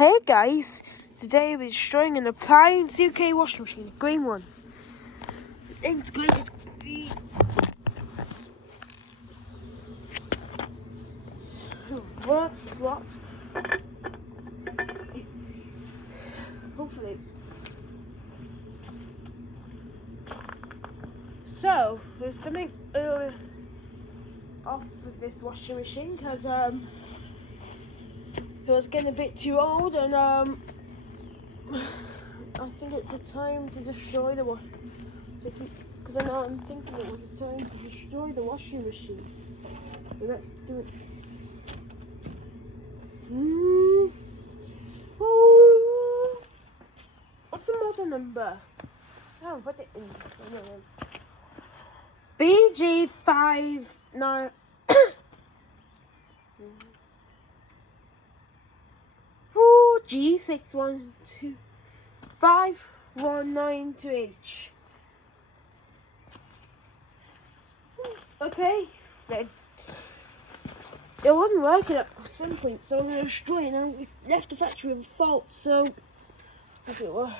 Hey guys, today we're destroying an Appliance UK washing machine, a green one. Integrated. What? Hopefully. So, there's something off with this washing machine because it was getting a bit too old, and I think it's the time to destroy the because I know I'm thinking it was the time to destroy the washing machine. So let's do it. What's the model number? Oh, put it in. BG59. G612519H. Okay, then. It wasn't working at some point, so we were destroying, and we left the factory with a fault, so hope it will.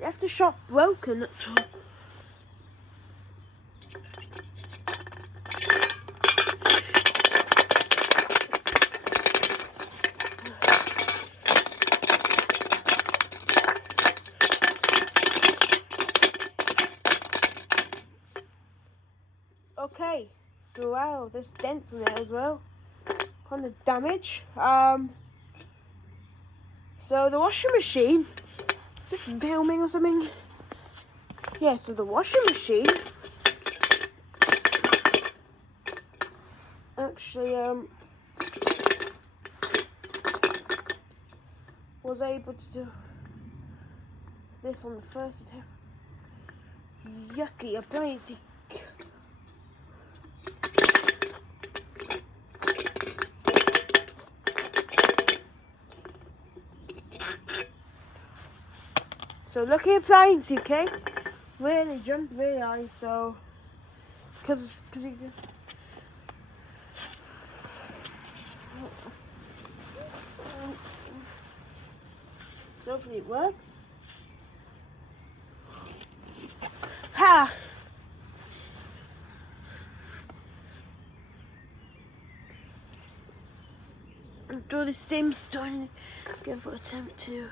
Left the shop broken, that's all. Okay, so wow, there's dents in it as well. Kind of damage. So the washing machine, is it filming or something? Yeah, so the washing machine actually was able to do this on the first attempt. Yucky, appliance. So lucky Appliance UK really jumped really high, so because you so hopefully it works. Ha! Do the same starting again for attempt 2.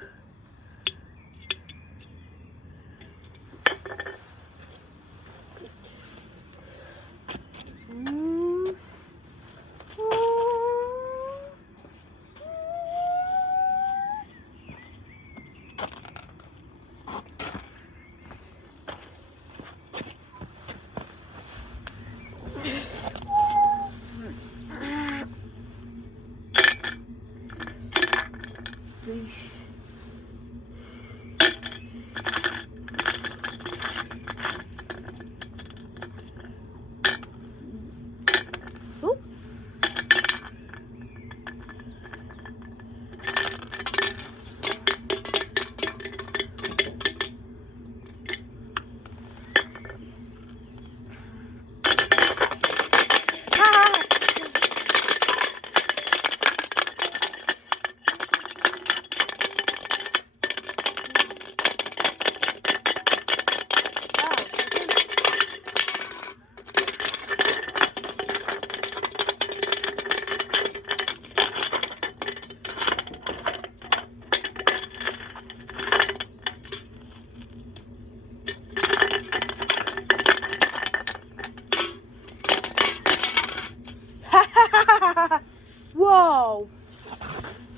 Whoa!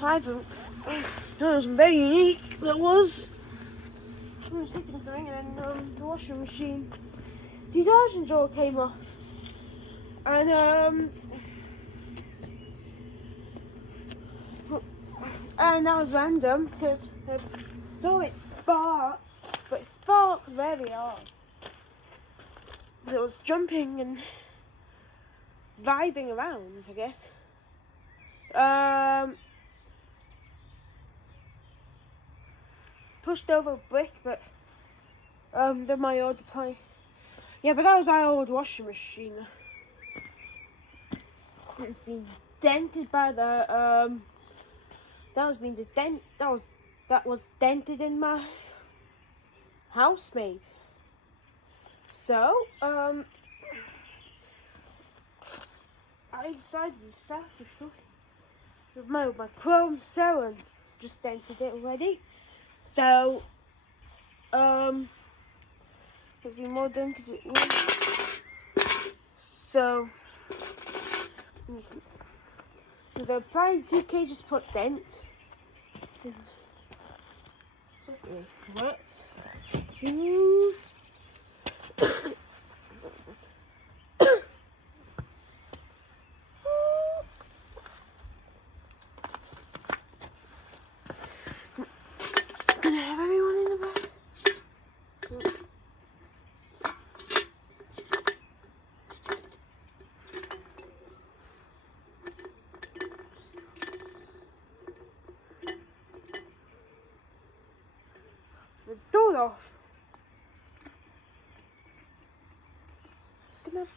That was very unique. That was. I was hitting something, and then the washing machine detergent drawer came off, and that was random because I saw it spark, but it sparked very hard. It was jumping and vibing around, I guess. Pushed over a brick, but they're my old appliance. Yeah, but that was our old washing machine. It's been dented by the that was dented in my housemaid. So I decided to start with my chrome sewing. Just dented it already. So there'll be more dented it will. So the Appliance UK just put dent. What? Can I have everyone in the bed? The door off. Can I have...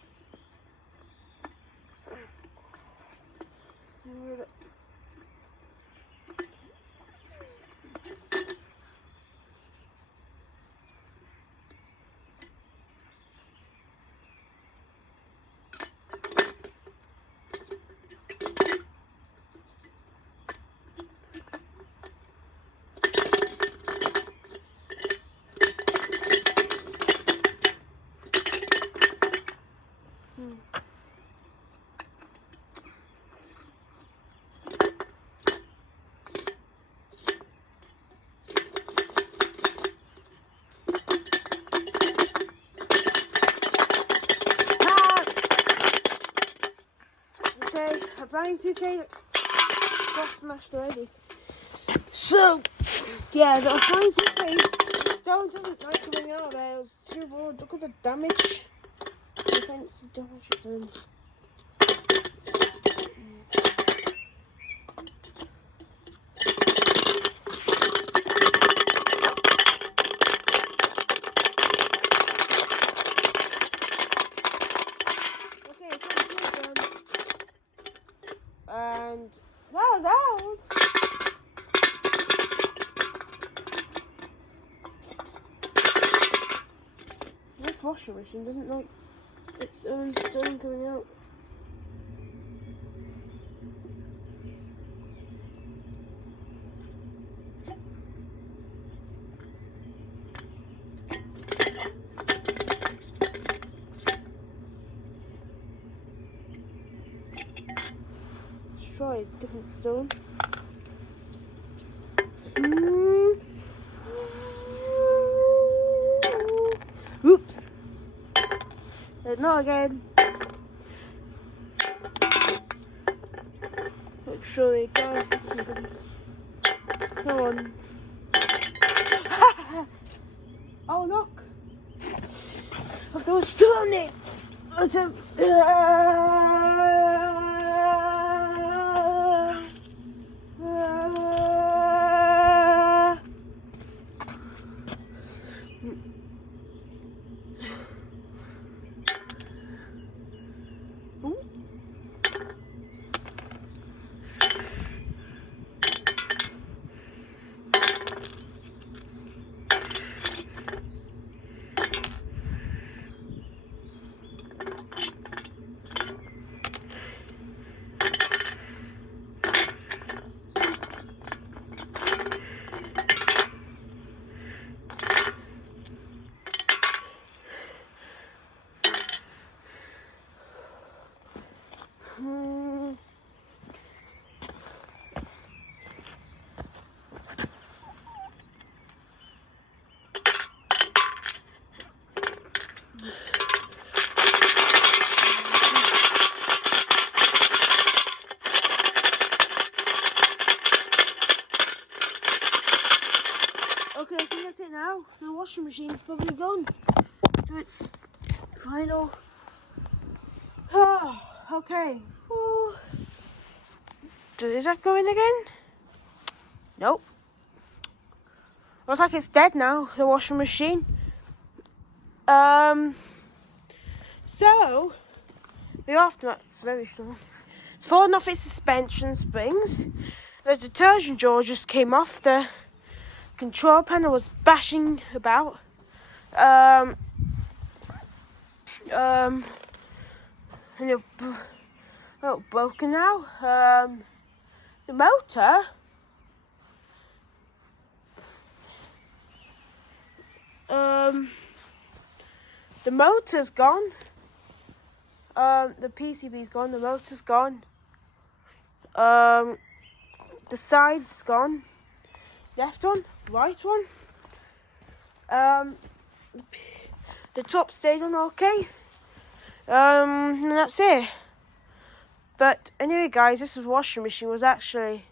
Appliance UK got smashed already. So, yeah, the Appliance UK stone doesn't like coming out there. It was too bored. Look at the damage. The fence damage done. Okay, so done. And wow, that was... This washing machine doesn't like its own stone coming out. Let's try a different stone. Oops. Not again. Make sure they go. Come on. Oh look! I've got a stone in it. Okay, I think that's it now. The washing machine's probably done. So it's final. Okay. Ooh. Is that going again? Nope. Looks like it's dead now, the washing machine. So, the aftermath's very strong. It's fallen off its suspension springs. The detergent jar just came off. The control panel was bashing about. And it's broken now. The motor. The motor's gone. The PCB's gone. The motor's gone. The side's gone. Left one, right one. The top stayed on okay. And that's it. But anyway, guys, this washing machine was actually.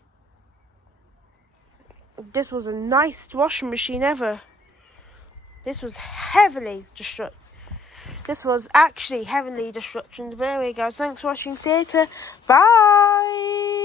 This was a nice washing machine ever. This was heavily destructive. This was actually heavily destruction. But anyway, guys, thanks for watching. See you later. Bye.